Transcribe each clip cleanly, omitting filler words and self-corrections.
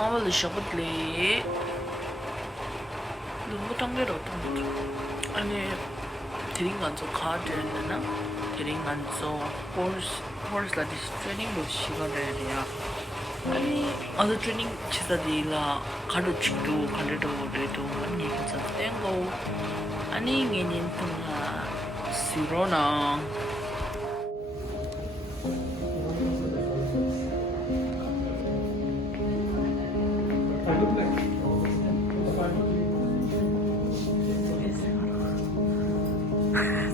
All the shop play. 너무 당겨로 당겨. 아니 드링 안서 가드는 드링 안서 horse like this training 로 시간이야. 아니 어느 트레이닝 치다디라 가르치도 가르도 레도 아니 그래서 땡고 아니 얘는 통하 시로나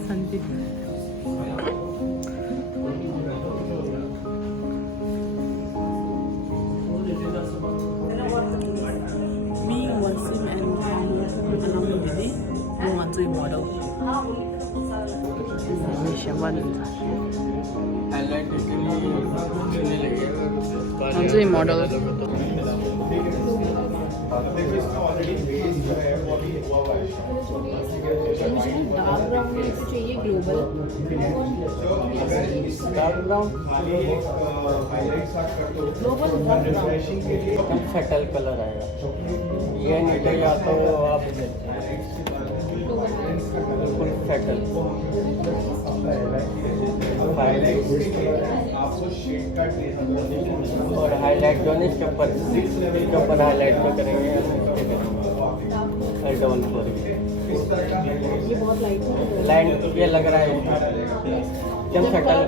산디 Me, Wasim, and Anam Didi, who want to model. Model. Dark brown में चाहिए global dark brown global एकदम settle colour आएगा ये निकलेगा तो आप बिल्कुल सेटल और हाईलाइट जो है इसके ऊपर हाईलाइट जो करेंगे डबल फ्लोर ये बहुत लाइट है लाइन ये लग रहा है एकदम सेटल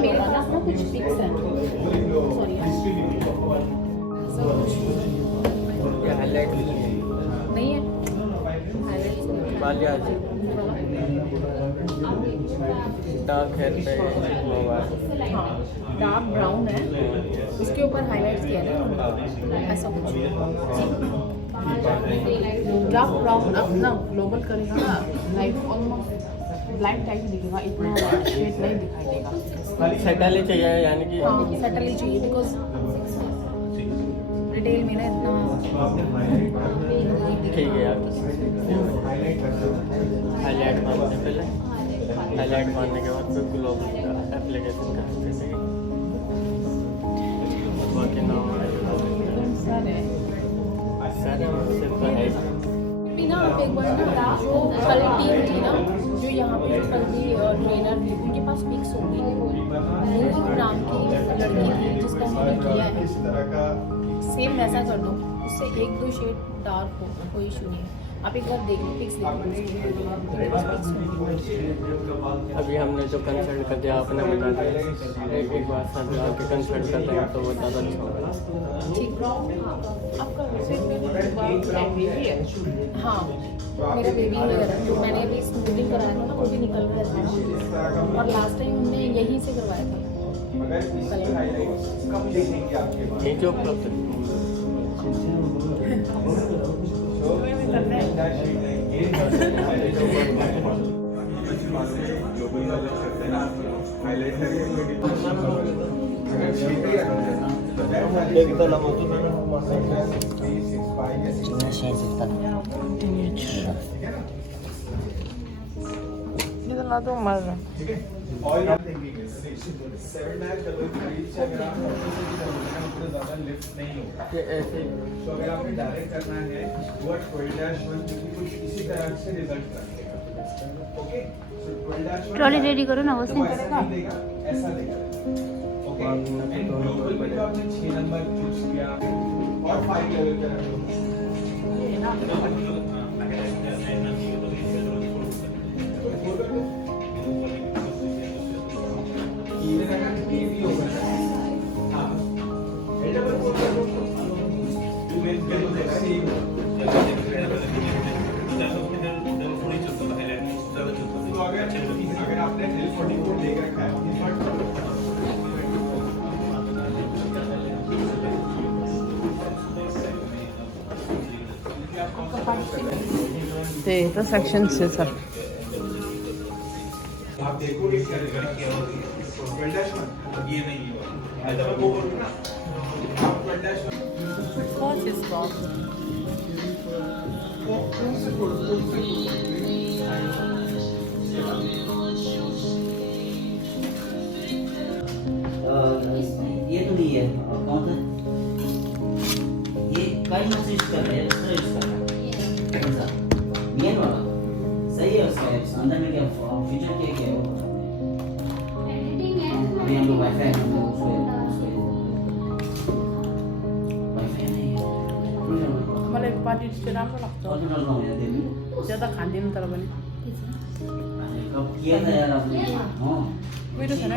मेरा ना कुछ फिक्स है सॉरी ये हाईलाइट नहीं है हाईलाइट बालिया डार्क हेयर पे होगा हाँ डार्क ब्राउन है उसके ऊपर हाईलाइट्स किया है ऐसा कुछ डार्क ब्राउन अपना ग्लोबल करेगा ना लाइट ऑलमोस्ट ब्लैक टाइप दिखेगा इतना शेड नहीं दिखाई देगा सेटल ही चाहिए यानी कि हाँ सेटल ही चाहिए बिकॉज रिटेल में ना इतना ठीक है यार हाईलाइट मारने पहले हाईलाइट मारने के बाद फिर ग्लोबल का एप्लीकेशन का बाकी नाम सारे सिर्फ है ना आप एक बार ना जो कल टीम थी ना जो यहाँ पे कल की ट्रेनर थी उनके पास पिक्स होगी नूर नाम की लड़की थी जिसका मैंने किया है सेम वैसा कर दो उससे एक दो शेड डार्क हो कोई इशू नहीं है आप एक बार देख लो पिक्स अभी हमने जो कंसल्ट कर दिया आपने बता दिया एक बार साथ आके कंसल्ट कर देंगे तो वो ज़्यादा अच्छा होगा ठीक आपका बेबी है हाँ मेरा बेबी वगैरह जो मैंने अभी स्मूथिंग कराया था ना वो भी निकल रहा था और लास्ट टाइम हमने यहीं से करवाया था ये जो उपलब्ध Itu lah tuh marah. ये ऐसे तो अगर आपने डायरेक्ट करना है वो 12-1 कुछ इसी तरह से रिजल्ट रखेगा ओके सो 12-1 ट्रॉली रेडी करो ना उसने ऐसा देगा ओके एंड ग्लोबल में जो आपने 6 नंबर चूज किया और 5 लेवल पे ये अगर बेबी होगा ना हां एडबल बोल दो अगर आपने L44 देख रखा 네, ito section 6 sir. आप देखोगे क्या ये नहीं है वो ना आप What is that? ये तो नहीं है कौन सा बाई में से यूज कर रहे हैं दूसरा यूज कर रहे हैं ऐसा मेन वाला सही है उसका अंदर में क्या फीचर क्या है अभी हम लोग वाईफाई हम लोग वाईफाई नहीं है मलाई क्वालिटी चाहिँ राम्रो लाग्छ ओरिजिनल नहुने दिल्ली ज्यादा खाँदिनँ तर पनि कब किया था यार आपने हां मिठो छैन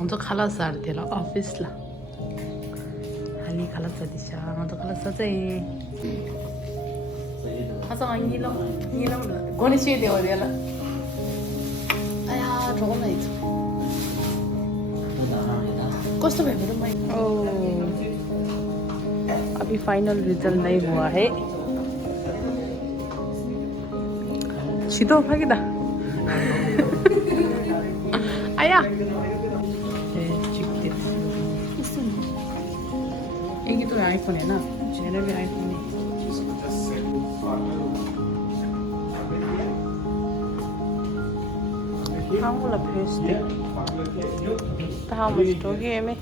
먼저 갈아서 되라 ऑफिसला हाली 갈아서 दिशा 먼저 갈아서 चाहिँ 아सँग 니랑 गणेशले देऊ देला आया 조금 나이트 कस्तो भयो मेरो माइ ओ अभी फाइनल रिजल्ट नहीं हुआ है छिटो फाकिदा आया यही तो आईफोन है ना मेरा भी आईफोन है हाँ बोला फेस हाँ मुझे तो गेम है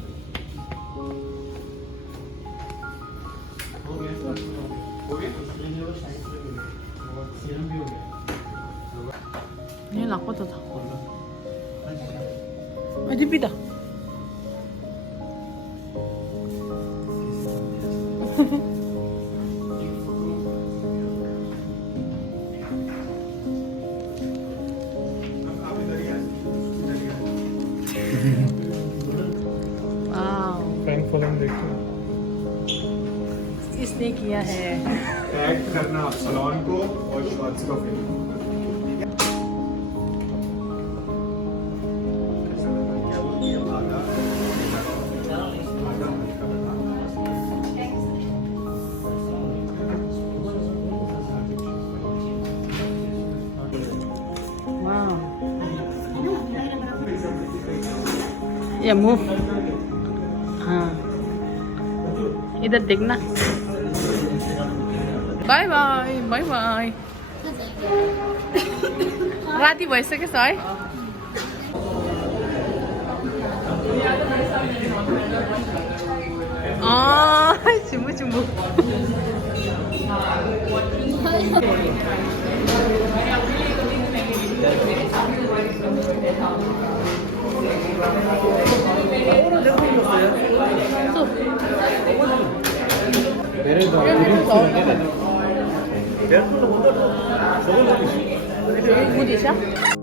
ये लाखों तो था अजी पिता फैन फॉलोइंग देखो इसने किया है टैग करना आप सलोन को और शॉर्ट्स को फिर या मूव हाँ इधर देखना बाय बाय बाय बाय राति भइसकेछ है चिम्बु चिम्बु 내가 어디서?